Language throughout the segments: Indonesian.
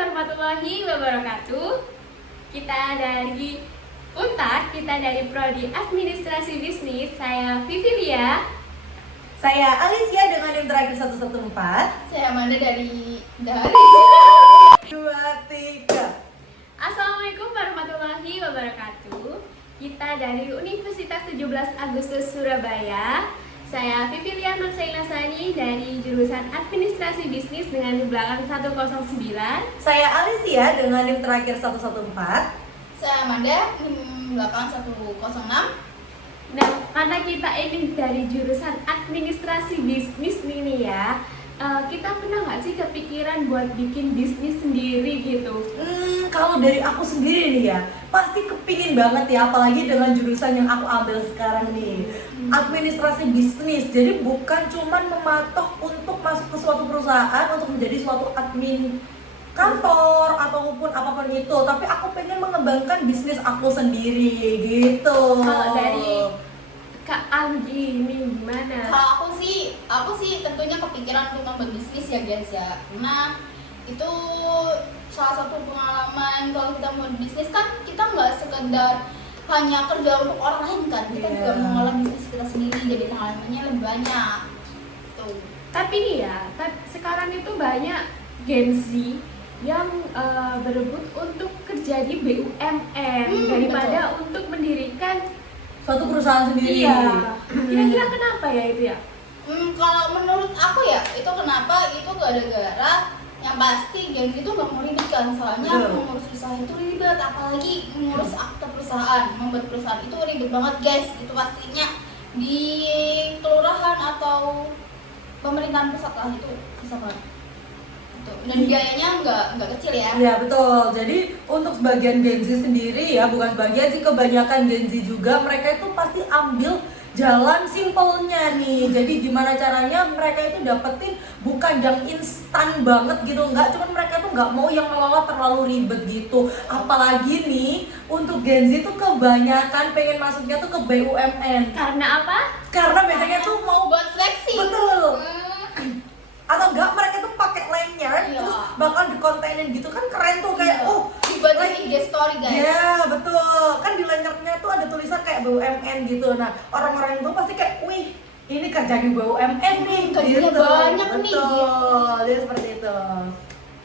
warahmatullahi wabarakatuh. Kita dari Untak, kita dari Prodi Administrasi Bisnis. Saya Vivilia. Saya Alicia dengan NIM terakhir 114. Saya Amanda dari 2, 3. Assalamualaikum warahmatullahi wabarakatuh. Kita dari Universitas 17 Agustus Surabaya. Saya Vivilia Nursailasani dari jurusan Administrasi Bisnis dengan di belakang 109. Saya Alicia dengan NIM terakhir 114. Saya Amanda, belakang 106. Nah, karena kita ini dari jurusan Administrasi Bisnis nih ya, kita pernah nggak sih kepikiran buat bikin bisnis sendiri gitu? Kalau dari aku sendiri nih ya, pasti kepingin banget ya, apalagi dengan jurusan yang aku ambil sekarang nih, administrasi bisnis. Jadi bukan cuman mematok untuk masuk ke suatu perusahaan untuk menjadi suatu admin kantor ataupun apapun itu, tapi aku pengen mengembangkan bisnis aku sendiri gitu. Kalau dari Kak Anggi ini gimana? Kalau aku sih tentunya kepikiran untuk nambah bisnis ya guys ya. Karena itu salah satu pengalaman kalau kita mau bisnis kan kita nggak sekedar hanya kerja untuk orang lain kan. Kita juga mengolah bisnis kita sendiri, jadi pengalamannya lebih banyak. Tuh. Tapi nih ya, sekarang itu banyak Gen Z yang berebut untuk kerja di BUMN daripada untuk mendirikan Suatu perusahaan sendiri. Iya. Kira-kira kenapa ya itu ya? Kalau menurut aku ya, itu kenapa itu gara-gara yang pasti Gen Z itu nggak mau ribet kan, soalnya mengurus usaha itu ribet, apalagi mengurus akte perusahaan, membuat perusahaan itu ribet banget guys. Itu pastinya di kelurahan atau pemerintahan pusat lah itu bisa banget. Dan biayanya nggak kecil ya. Iya betul. Jadi untuk sebagian Gen Z sendiri ya, bukan sebagian sih, kebanyakan Gen Z juga, mereka itu pasti ambil jalan simpelnya nih. Jadi gimana caranya mereka itu dapetin bukan yang instan banget gitu, enggak, cuman mereka tuh nggak mau yang ngelola terlalu ribet gitu. Apalagi nih untuk Gen Z tuh kebanyakan pengen masuknya tuh ke BUMN. Karena apa? Karena biasanya tuh mau buat flexing. betul. Atau enggak mereka tuh pakai lanyard terus bakal dikontenin gitu kan, keren tuh, kayak dibuat di IG story guys. Iya betul, kan di lanyardnya tuh ada tulisan kayak BUMN gitu. Nah orang-orang itu pasti kayak, wih ini kerja di BUMN nih, gajinya banyak nih. Betul, dia seperti itu.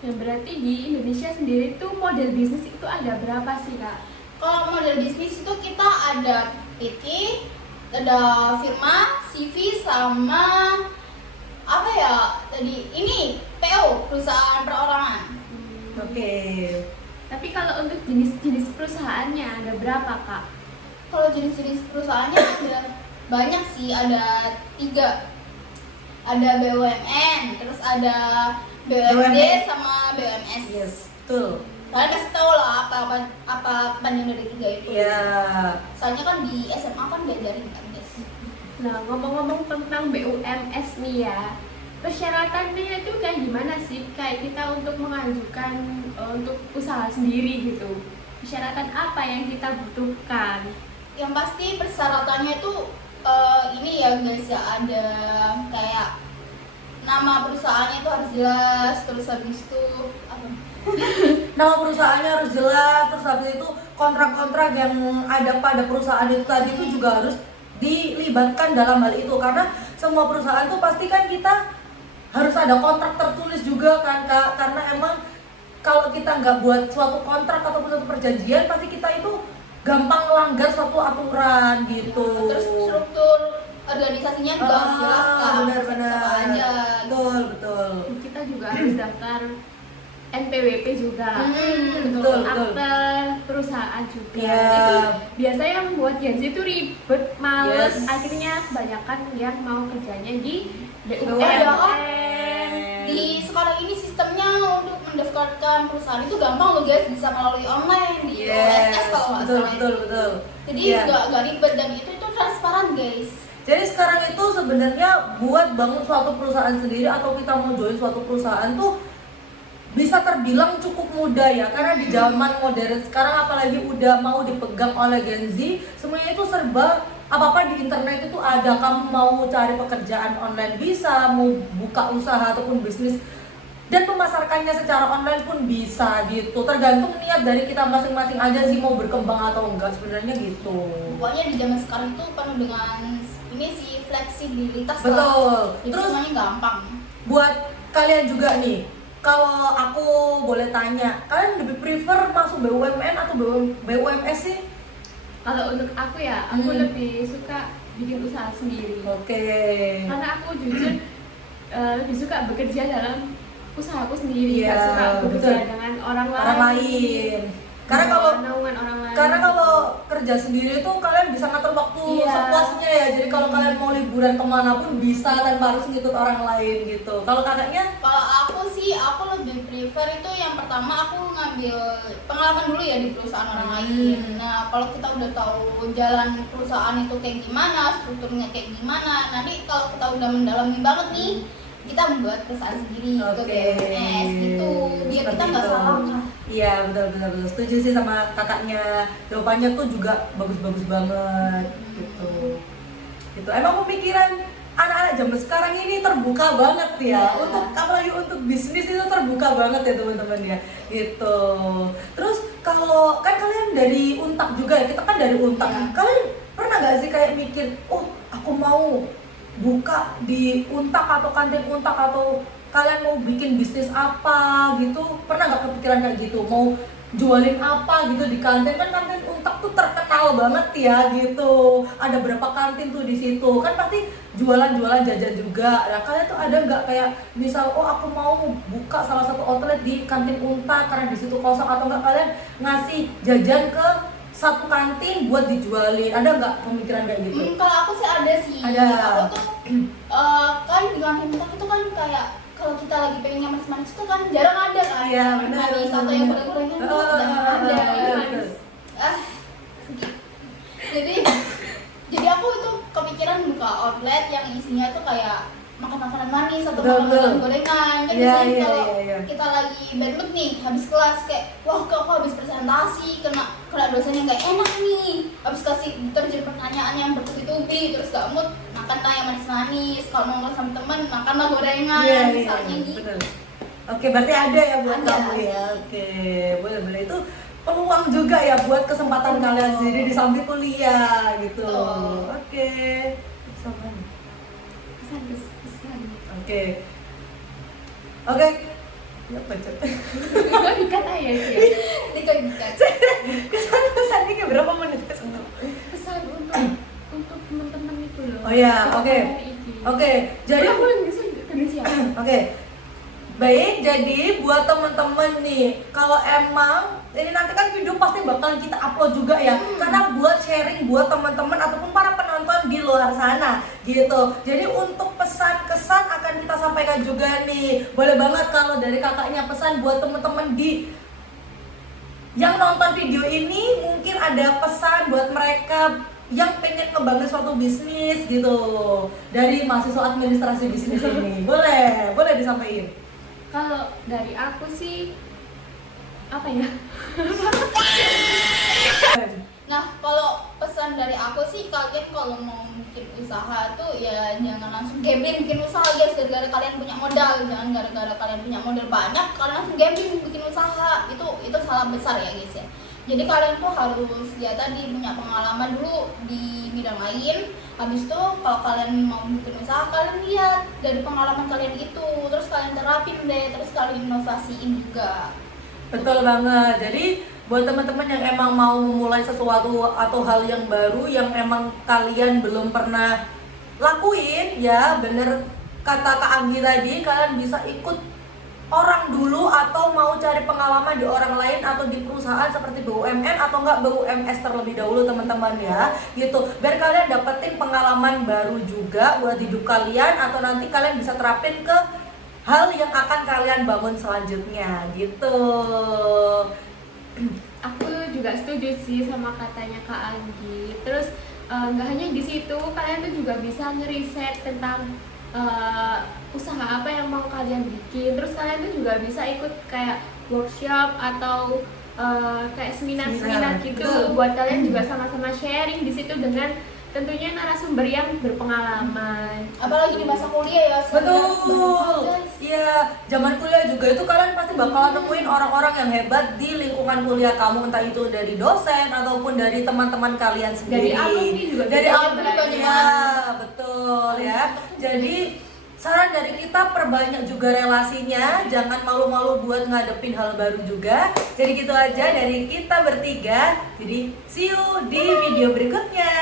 Ya berarti di Indonesia sendiri tuh model bisnis itu ada berapa sih Kak? Kalau model bisnis itu kita ada PT, ada firma, CV, sama apa ya tadi ini PO, perusahaan perorangan. Oke. Tapi kalau untuk jenis-jenis perusahaannya ada berapa Kak? Kalau jenis-jenis perusahaannya ada banyak sih, ada 3. Ada BUMN, terus ada BUMD sama BUMS. Yes, betul. Kalian kasih tahu lah apa kepanjangan dari 3 itu. Iya. Soalnya kan di SMA kan diajarin kan guys. Nah ngomong-ngomong tentang BUMS nih ya, persyaratannya itu kayak gimana sih? Kayak kita untuk mengajukan untuk usaha sendiri gitu, persyaratan apa yang kita butuhkan? Yang pasti persyaratannya itu ini ya guys ya, ada kayak nama perusahaannya itu harus jelas, terus habis itu apa? Nama perusahaannya harus jelas, terus habis itu kontrak-kontrak yang ada pada perusahaan itu tadi itu juga harus dilibatkan dalam hal itu, karena semua perusahaan tuh pasti kan kita harus ada kontrak tertulis juga kan Kak, karena emang kalau kita nggak buat suatu kontrak ataupun suatu perjanjian pasti kita itu gampang melanggar suatu aturan gitu. Terus struktur organisasinya juga harus jelas kan, benar-benar aja. Betul. Kita juga harus daftar NPWP juga, betul. akte perusahaan juga. Yeah. Itu biasanya yang membuat Gen Z itu ribet, males. Yes. Akhirnya kebanyakan yang mau kerjanya di Padahal BUMN. di sekarang ini sistemnya untuk mendaftarkan perusahaan itu gampang loh guys, bisa melalui online di OSS kalau nggak salah. Betul. Jadi Yeah. nggak ribet dan itu transparan guys. Jadi sekarang itu sebenarnya buat bangun suatu perusahaan sendiri atau kita mau join suatu perusahaan tuh bisa terbilang cukup mudah ya, karena di zaman modern sekarang apalagi udah mau dipegang oleh Gen Z, semuanya itu serba apa-apa di internet itu ada. Kamu mau cari pekerjaan online bisa, mau buka usaha ataupun bisnis dan memasarkannya secara online pun bisa gitu. Tergantung niat dari kita masing-masing aja sih mau berkembang atau enggak sebenarnya gitu. Pokoknya di zaman sekarang itu penuh dengan ini sih fleksibilitas lah. Betul. Jadi Terus semuanya gampang. buat kalian juga nih, kalau aku boleh tanya, kalian lebih prefer masuk BUMN atau BUMS sih? Kalau untuk aku ya, aku Hmm. lebih suka bikin usaha sendiri. Oke. Karena aku jujur lebih suka bekerja dalam usahaku sendiri, Iya, nggak suka bekerja betul. dengan orang lain. Orang lain. Karena kalau naungan orang lain. kalau kerja sendiri tuh kalian bisa ngatur waktu Iya. sepuasnya ya. Jadi kalau kalian mau liburan kemana pun bisa tanpa harus ngikut orang lain gitu. Kalau kakaknya? Kalau aku sih, aku lebih prefer itu yang pertama aku ngambil pengalaman dulu ya di perusahaan orang lain. Nah, kalau kita udah tahu jalan perusahaan itu kayak gimana, strukturnya kayak gimana, nanti kalau kita udah mendalami banget nih, kita membuat perusahaan sendiri ke BUMS gitu, biar Seperti kita nggak itu. salah kan. Iya betul. Setuju sih sama kakaknya. Jawabannya tuh juga bagus banget gitu. Gitu. Emang pemikiran anak-anak zaman sekarang ini terbuka banget ya. Iya. Untuk apalagi untuk bisnis itu terbuka banget ya teman-teman ya. Gitu. Terus kalau kan kalian dari Untak juga ya. Kita kan dari Untak. Iya. Kalian pernah nggak sih kayak mikir, oh aku mau buka di Untak atau kantin Untak atau kalian mau bikin bisnis apa gitu, pernah nggak kepikiran kayak gitu, mau jualin apa gitu di kantin? Kan kantin Untak tuh terkenal banget ya gitu, ada berapa kantin tuh di situ kan pasti jualan jajan juga. Nah kalian tuh ada nggak kayak misal, oh aku mau buka salah satu outlet di kantin Untak karena di situ kosong, atau nggak kalian ngasih jajan ke satu kantin buat dijualin? Ada nggak pemikiran kayak gitu? Kalau aku sih ada sih. Ada. Aku tuh kan di kantin kita itu kan kayak kalau kita lagi pengen yang manis-manis itu kan jarang ada kan. Iya, Yang benar, manis atau benar. yang goreng-gorengan tuh jarang ada. manis. Sedikit. Jadi aku itu kepikiran buka outlet yang isinya tuh kayak makan-makanan manis atau Betul, makan-makanan betul. gorengan. Kan Iya, biasanya iya, kalau iya. kita lagi bad mood nih habis kelas kayak wah kok habis presentasi kena dosennya nggak enak nih, habis kasih terjun pertanyaan yang bertubi-tubi terus gak mood, makanlah yang manis-manis. Kalau nongkrong sama temen makanlah gorengan, Iya, misalnya gitu. bener. Oke, berarti ada ya buat Ada. kamu ya. Oke, boleh. Itu peluang juga ya buat kesempatan kalian sendiri di samping kuliah gitu. Betul. Oke. Sama. Pesan. Oke. Oke. Ya pecet. Gue dikat aja sih. Dikat. Pesan ini kayak berapa menit kesana? Pesan untuk teman-teman itu loh. Oh ya, Untuk oke. hari ini. Oke, jadi aku lagi dengan siapa? Oke. Baik, jadi buat temen-temen nih, kalau emang ini nanti kan video pasti bakal kita upload juga ya, karena buat sharing buat teman-teman ataupun para penonton di luar sana gitu. Jadi untuk pesan kesan akan kita sampaikan juga nih. Boleh banget kalau dari kakaknya pesan buat temen-temen di yang nonton video ini, mungkin ada pesan buat mereka yang pengen ngebangun suatu bisnis gitu dari mahasiswa administrasi bisnis ini. Boleh disampaikan. Kalau dari aku sih apa ya? Nah, kalau pesan dari aku sih, kalian kalau mau bikin usaha tuh ya jangan langsung gambling bikin usaha guys, gara-gara kalian punya modal. Jangan gara-gara kalian punya modal banyak kalian langsung gambling bikin usaha. Itu salah besar ya guys ya. Jadi kalian tuh harus ya tadi punya pengalaman dulu di bidang lain. Habis itu kalau kalian mau bikin usaha, kalian lihat dari pengalaman kalian itu, terus kalian terapin deh, terus kalian inovasiin juga. Betul banget. Jadi buat teman-teman yang emang mau memulai sesuatu atau hal yang baru yang emang kalian belum pernah lakuin, ya bener kata Kak Anggi tadi, kalian bisa ikut orang dulu atau mau cari pengalaman di orang lain atau di perusahaan seperti BUMN atau enggak BUMS terlebih dahulu teman-teman ya gitu, biar kalian dapetin pengalaman baru juga buat hidup kalian atau nanti kalian bisa terapin ke hal yang akan kalian bangun selanjutnya gitu. Aku juga setuju sih sama katanya Kak Anggi. Terus nggak hanya di situ, kalian tuh juga bisa ngeriset tentang usaha apa yang mau kalian bikin. Terus kalian tuh juga bisa ikut kayak workshop atau kayak seminar-seminar gitu. Betul. Buat kalian juga sama-sama sharing di situ dengan tentunya narasumber yang berpengalaman. Apalagi di masa kuliah ya. Betul. Guys. Iya, zaman kuliah juga itu kalian pasti bakalan nemuin orang-orang yang hebat di lingkungan kuliah kamu, entah itu dari dosen ataupun dari teman-teman kalian sendiri. Dari alumni juga Dari bisa alumni belajar. ya, betul ya. Jadi saran dari kita, perbanyak juga relasinya, jangan malu-malu buat ngadepin hal baru juga. Jadi gitu aja dari kita bertiga. Jadi see you di video berikutnya.